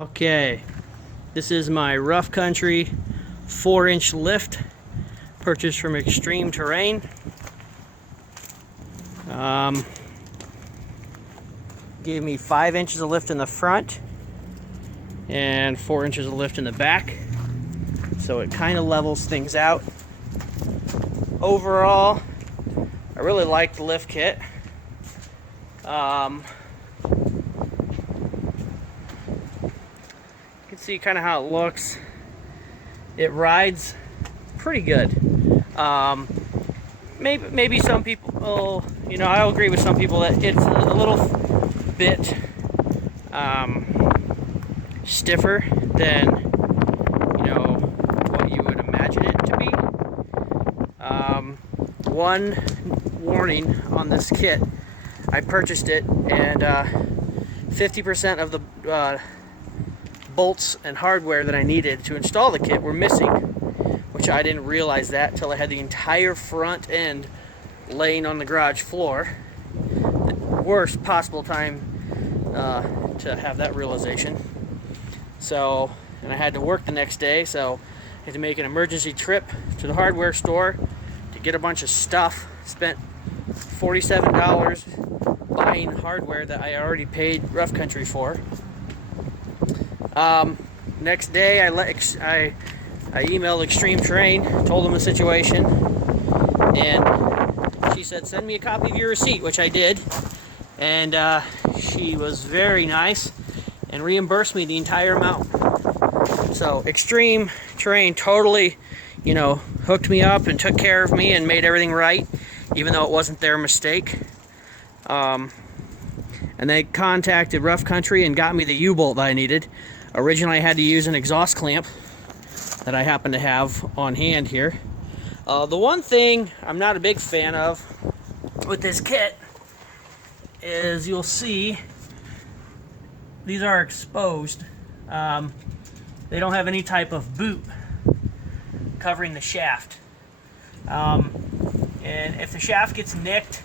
Okay, this is my rough country 4-inch lift purchased from Extreme Terrain. Gave me 5 inches of lift in the front and 4 inches of lift in the back, so it kind of levels things out. Overall, I really like the lift kit. You can see kind of how it looks. It rides pretty good. Maybe some people, I'll agree with some people that it's a little bit stiffer than what you would imagine it to be. One warning on this kit: I purchased it and 50% of the bolts and hardware that I needed to install the kit were missing, which I didn't realize that till I had the entire front end laying on the garage floor. The worst possible time to have that realization. So, and I had to work the next day, so I had to make an emergency trip to the hardware store to get a bunch of stuff. Spent $47 buying hardware that I already paid Rough Country for. Next day, I emailed Extreme Terrain, told them the situation, and she said, send me a copy of your receipt, which I did. And she was very nice and reimbursed me the entire amount. So Extreme Terrain totally, hooked me up and took care of me and made everything right, even though it wasn't their mistake. And they contacted Rough Country and got me the U-bolt that I needed. Originally, I had to use an exhaust clamp that I happen to have on hand here. The one thing I'm not a big fan of with this kit is you'll see these are exposed. They don't have any type of boot covering the shaft. And if the shaft gets nicked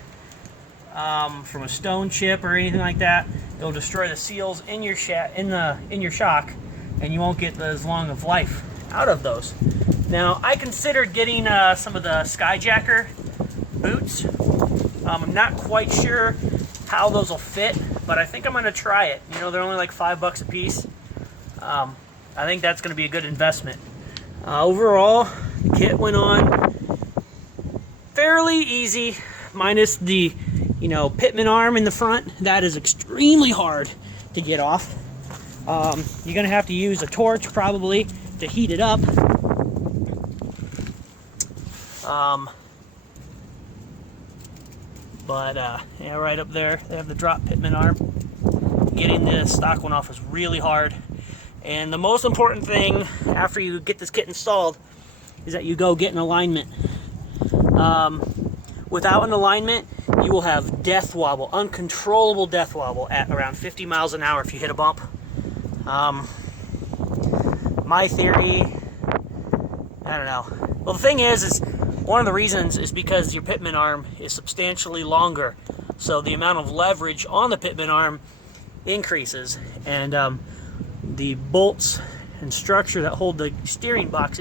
from a stone chip or anything like that, it'll destroy the seals in your shock, and you won't get as long of life out of those. Now, I considered getting some of the Skyjacker boots. I'm not quite sure how those will fit, but I think I'm going to try it. They're only like $5 a piece. I think that's going to be a good investment. Overall, the kit went on fairly easy, minus the pitman arm in the front. That is extremely hard to get off. You're going to have to use a torch probably to heat it up. Yeah, right up there, they have the drop pitman arm. Getting the stock one off is really hard. And the most important thing after you get this kit installed is that you go get an alignment. Without an alignment, you will have death wobble, uncontrollable death wobble at around 50 miles an hour if you hit a bump. My theory, I don't know. Well, the thing is one of the reasons is because your pitman arm is substantially longer, so the amount of leverage on the pitman arm increases, and the bolts and structure that hold the steering box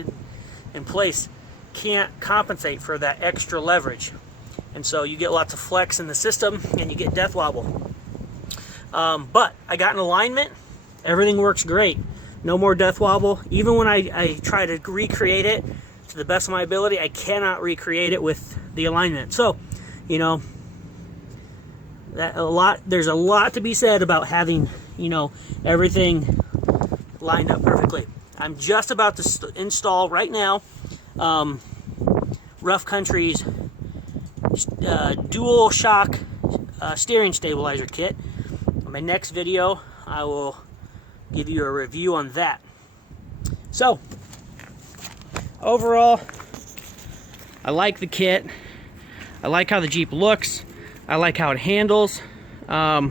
in place can't compensate for that extra leverage. And so you get lots of flex in the system and you get death wobble. But I got an alignment. Everything works great. No more death wobble. Even when I try to recreate it to the best of my ability, I cannot recreate it with the alignment. So, there's a lot to be said about having, everything lined up perfectly. I'm just about to install right now Rough Country's dual shock steering stabilizer kit. In my next video, I will give you a review on that. So, overall, I like the kit. I like how the Jeep looks. I like how it handles. Other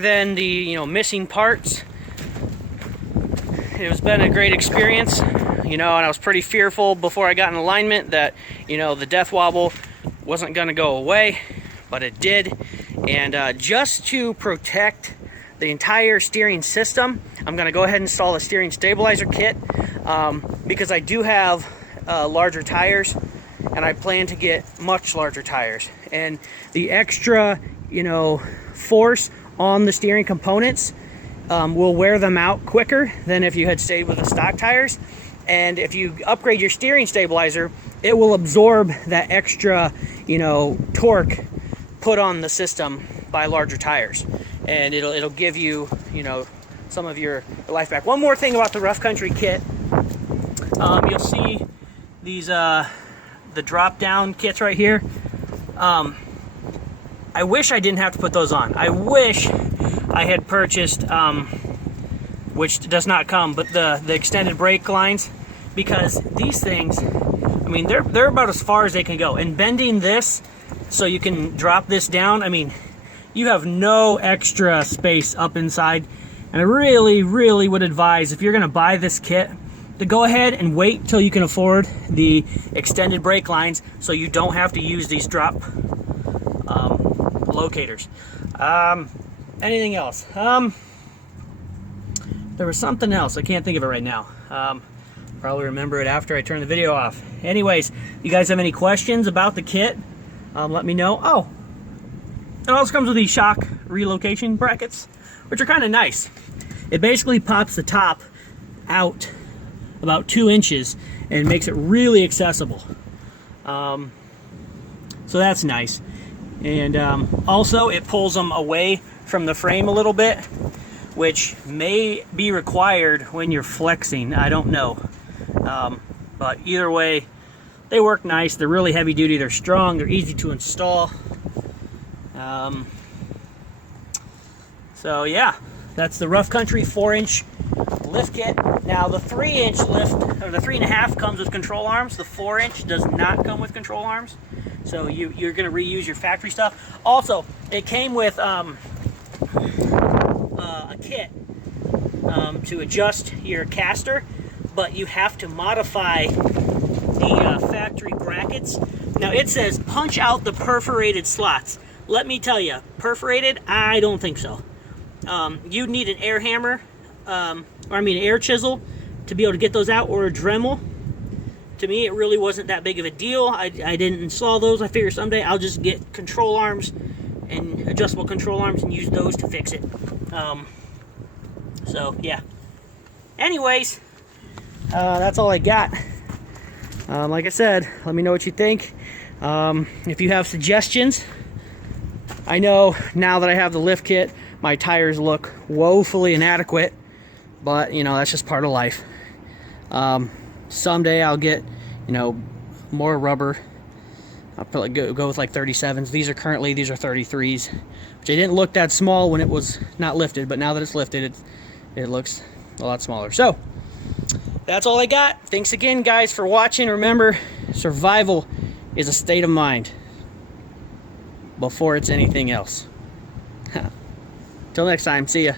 than the missing parts, it has been a great experience. And I was pretty fearful before I got in alignment that, the death wobble wasn't going to go away, but it did. And just to protect the entire steering system. I'm going to go ahead and install a steering stabilizer kit because I do have larger tires, and I plan to get much larger tires. And the extra, force on the steering components will wear them out quicker than if you had stayed with the stock tires. And if you upgrade your steering stabilizer, it will absorb that extra, torque put on the system by larger tires, and it'll give you, some of your life back. One more thing about the rough country kit, you'll see these the drop down kits right here. I wish I didn't have to put those on. I wish I had purchased, which does not come, but the extended brake lines, because these things, I mean, they're about as far as they can go. And bending this so you can drop this down, I mean, you have no extra space up inside. And I really, really would advise, if you're going to buy this kit, to go ahead and wait till you can afford the extended brake lines so you don't have to use these drop locators. Anything else? There was something else. I can't think of it right now. Probably remember it after I turn the video off. Anyways, you guys have any questions about the kit? Let me know. Oh, it also comes with these shock relocation brackets, which are kind of nice. It basically pops the top out about 2 inches and makes it really accessible. So that's nice. And also it pulls them away from the frame a little bit, which may be required when you're flexing. I don't know. But either way, they work nice. They're really heavy duty. They're strong. They're easy to install. So yeah, that's the Rough Country 4-inch lift kit. Now the 3-inch lift, or the 3.5, comes with control arms. The 4-inch does not come with control arms. So you're going to reuse your factory stuff. Also, it came with a kit to adjust your caster, but you have to modify the factory brackets. Now it says punch out the perforated slots. Let me tell you, perforated, I don't think so. You'd need an air hammer, an air chisel to be able to get those out, or a Dremel. To me, it really wasn't that big of a deal. I didn't install those. I figured someday I'll just get control arms and adjustable control arms and use those to fix it. So yeah. Anyways, that's all I got. Like I said, let me know what you think. If you have suggestions, I know now that I have the lift kit, my tires look woefully inadequate, but that's just part of life. Someday I'll get, more rubber. I'll probably go with like 37s. These are 33s, which I didn't look that small when it was not lifted, but now that it's lifted, it looks a lot smaller. So that's all I got. Thanks again, guys, for watching. Remember, survival is a state of mind before it's anything else. Till next time, see ya.